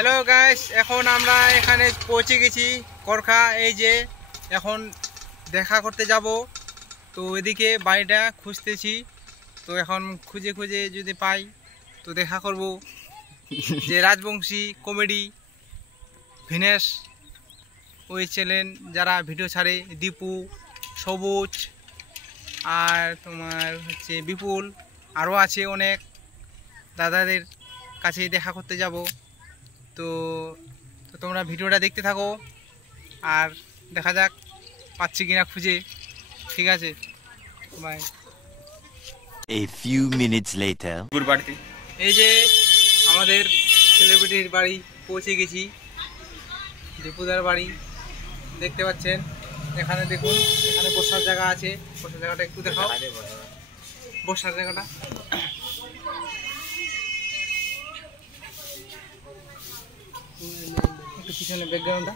Hello guys, এখন আমরা এখানে পৌঁছে গেছি করখা। এই যে এখন দেখা করতে যাব, তো এদিকে বাড়িটা খুঁজতেছি। তো এখন খুঁজে খুঁজে যদি পাই তো দেখা করব যে রাজবংশী কমেডি ভিনেশ ওই চ্যানেল যারা ভিডিও ছাড়ে, দীপু, সবুজ আর তোমার হচ্ছে বিপুল, আরও আছে অনেক দাদাদের কাছে দেখা করতে যাব। তো তোমরা ভিডিওটা দেখতে থাকো আর দেখা যাক পাচ্ছি কিনা খুঁজে। ঠিক আছে, by. A few minutes later. বাড়িতে এই যে আমাদের সেলিব্রিটির বাড়ি পৌঁছে গেছি, দীপুদার বাড়ি দেখতে পাচ্ছেন। এখানে দেখুন, এখানে বসার জায়গা আছে। বসার জায়গাটা একটু দেখাও, বসার জায়গাটা। একটু পিছনে ব্যাকগ্রাউন্ডটা।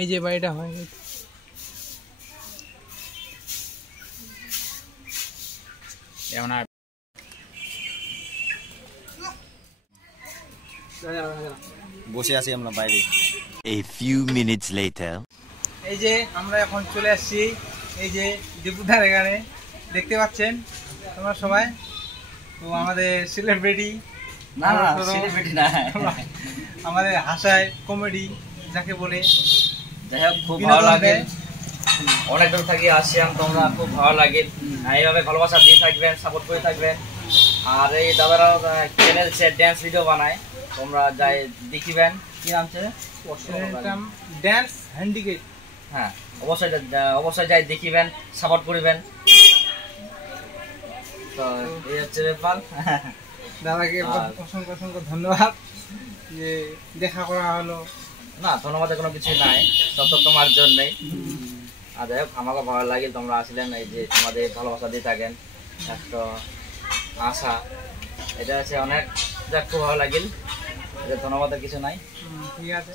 এই যে বাড়িটা হয়, বসে আছি আমরা বাইরে। A few minutes later. এই যে আমরা এখন চলে আসছি এই যে দীপুদার এখানে, দেখতে পাচ্ছেন তোমরা সবাই। তো আমাদের সেলিব্রিটি, না সেলিব্রিটি না, আমাদের হাসায় কমেডি যাকে বলে। যাই হোক, খুব ভালো লাগে। অনেক দূর থেকে আসছিলাম, তোমরা খুব ভালো লাগে। এইভাবে ভালোবাসা দিয়ে থাকবেন, সাপোর্ট করে থাকবেন। আর এই দাদারা চ্যানেল ড্যান্স ভিডিও বানায়, তোমরা যাই দেখিবেন। কি নাম ছিল? Dance handicap. হ্যাঁ, অবশ্যই যাই দেখিবেন, সাপোর্ট করবেন। তো এই হচ্ছে ব্যাপার। দাদাকে অসংখ্য অসংখ্য ধন্যবাদ যে দেখা করা হলো। না, ধন্যবাদের কোনো কিছু নাই, সব তো তোমার জন্যই। আর যাই হোক, আমাকে ভালো লাগে তোমরা আসলেন, এই যে তোমাদের ভালোবাসা দিয়ে থাকেন, একটা আশা, এটা আছে অনেক। যাক, খুব ভালো লাগিল, ধন্যবাদের কিছু নাই।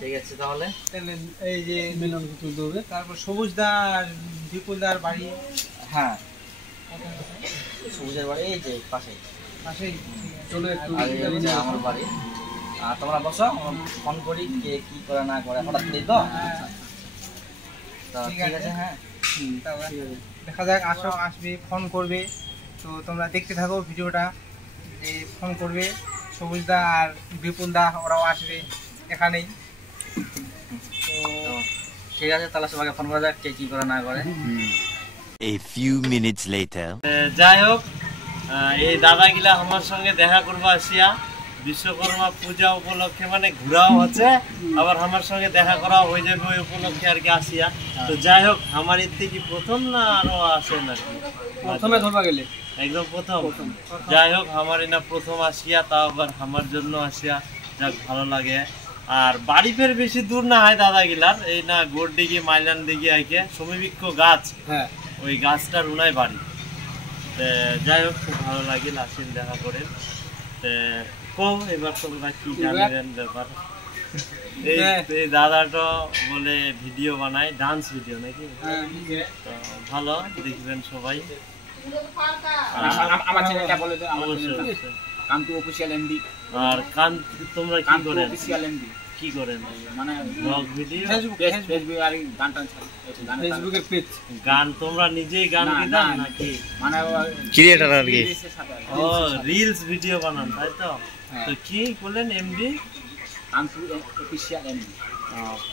ঠিক আছে তাহলে এই যে মিলন তুলতে হবে। তারপর সবুজদার, বিপুলদার বাড়ি। হ্যাঁ, সবুজের বাড়ি এই যে পাশেই চলো একটু আমার বাড়ি। আর তোমরা বসো, ফোন করি কে কি করে না করে, হঠাৎ করেই তো। ঠিক আছে, হ্যাঁ দেখা যাক। আসবে, ফোন করবে। তো তোমরা দেখতে থাকো ভিডিওটা, যে ফোন করবে সবুজদা আর বিপুলদা, ওরাও আসবে এখানেই। তো ঠিক আছে, তাহলে সবাইকে ফোন করা যাক কে কি করে না করে। A few minutes later. যাই হোক, এই দাদাগিলা আমার সঙ্গে দেখা করবো আসিয়া বিশ্বকর্মা পূজা উপলক্ষে, মানে ঘুরাও হচ্ছে, আবার আমার সঙ্গে দেখা করাও হয়ে যাবে ওই উপলক্ষে আর কি আসিয়া। তো যাই হোক, আমার এর থেকে প্রথম না আরো আসেন আর কি? প্রথমে ধরবা গেলে একদম প্রথম। যাই হোক, আমার না প্রথম আসিয়া, তাও আবার আমার জন্য আসিয়া, যাক ভালো লাগে। আর বাড়ি ফের বেশি দূর না হয় দাদাগিলার, এই না গোড়দিঘি মাইলান দিঘি আইকে সমীবৃক্ষ গাছ, হ্যাঁ ওই গাছটার উনায় বাড়ি। যাই হোক, খুব ভালো লাগিল, আসেন দেখা করেন। এবার তোমরা কি জানবেন ব্যাপার? এই দাদাটা বলে ভিডিও বানায়, ডান্স ভিডিও নাকি? তো ভালো, দেখবেন সবাই। আমার চ্যানেলটা বলে দাও। অবশ্যই। কান্তু অফিশিয়াল এমডি। আর তোমরা কি করেন? অফিশিয়াল এমডি কি করেন? মানে ব্লগ ভিডিও, ফেসবুক আর গান টান ছাড়ে, ফেসবুকের পেজ। গান তোমরা নিজেই গান দিদান নাকি? মানে ক্রিয়েটর আর কি? ও, রিলস ভিডিও বানান, তাই তো? তো কি বলেন? MD Kantu official MD.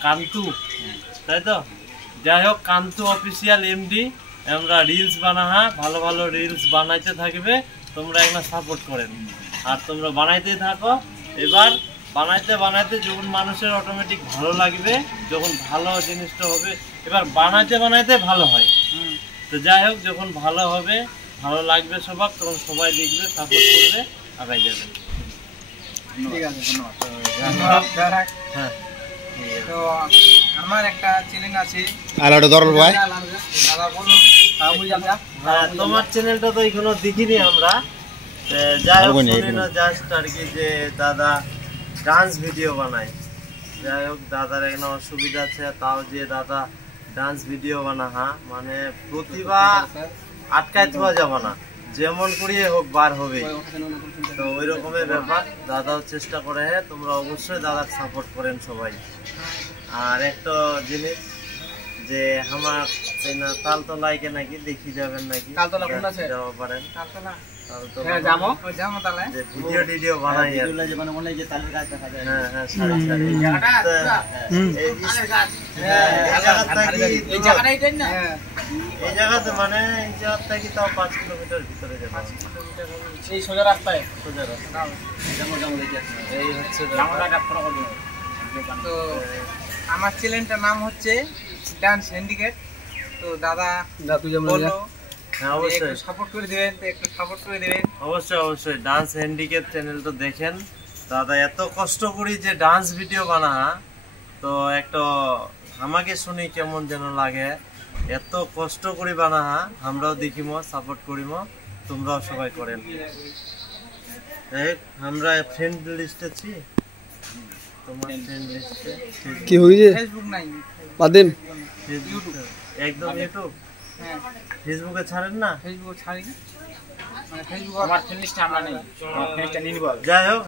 Kantu, তাই তো? যাই হোক, কান্তু অফিসিয়াল এমডি। আমরা রিলস বানাহা, ভালো ভালো রিলস বানাইতে থাকবে, তোমরা একটা সাপোর্ট করেন। আর তোমরা বানাইতেই থাকো। এবার বানাইতে বানাইতে যখন মানুষের অটোমেটিক ভালো লাগবে, যখন ভালো জিনিসটা হবে, এবার বানাইতে বানাইতে ভালো হয়। তো যাই হোক, যখন ভালো হবে, ভালো লাগবে সবার, তখন সবাই দেখবে, সাপোর্ট করবে, আগাই যাবেন। ঠিক আছে, ধন্যবাদ। হ্যাঁ, তো আমার একটা চ্যানেল আছে, আলাদা দরল ভাই। দাদা বলুন। হ্যাঁ, তোমার চ্যানেলটা তো এখনো দেখিনি আমরা। যাই হোক, জাস্ট আর কি যে দাদা ডান্স ভিডিও বানায়। যাই হোক, দাদার এখানে অসুবিধা আছে, তাও যে দাদা ডান্স ভিডিও বানা, হ্যাঁ মানে প্রতিভা আটকায় থোয়া যাব না। যেমন করিয়ে হোক বার হবে। তো ওই রকমের ব্যাপার, দাদাও চেষ্টা করে। হ্যাঁ, তোমরা অবশ্যই দাদার সাপোর্ট করেন সবাই। আর একটা জিনিস যে আমার না তালতলাইকে নাকি দেখি যাবেন নাকি, তালতলা কোন আছে? যাওয়া পারেন তালতলা তালতলা, হ্যাঁ যাবো, ওই যাবো তাহলে। যে ভিডিও বানাই আর কি। যে মানে অনেক যে তালের গাছ দেখা যায় হ্যাঁ হ্যাঁ, সারি সারি। এই জায়গাটা তো এই এই জায়গাটা এটাই না হ্যাঁ এই জায়গাতে মানে এই জায়গা থেকে তাও 5 কিলোমিটার ভিতরে যাবে। এই সোজা রাস্তায়। সোজা রাস্তা। যেমন যেমন দেখি এই হচ্ছে জামাটা ফটো করবে তো আমার চ্যানেলটার নাম হচ্ছে ডান্স হ্যান্ডিক্যাপ। তো দাদা বললো হ্যাঁ, একটু অবশ্যই সাপোর্ট করে দিবেন, তো একটু সাপোর্ট করে দিবেন। অবশ্যই অবশ্যই ডান্স হ্যান্ডিক্যাপ চ্যানেলটা দেখেন। দাদা এত কষ্ট করি যে ডান্স ভিডিও বানা, তো একটা আমাকে শুনি কেমন যেন লাগে। এত কষ্ট করি বানা, আমরাও দেখিম, সাপোর্ট করিম, তোমরাও সবাই করেন। দেখ আমরা ফ্রেন্ড লিস্টে আছি, তোমার ফ্রেন্ড লিস্টে কি হয়েছে ফেসবুক নাই, বাদেন ইউটিউব, একদম ইউটিউব, হ্যাঁ ফেসবুকে ছাড়েন না? ফেসবুক ছাড়ি, মানে ফেসবুক আমার ফিনিশটা আমরা নেই আমার ফিনিশটা নিয়ে নিব যাই হোক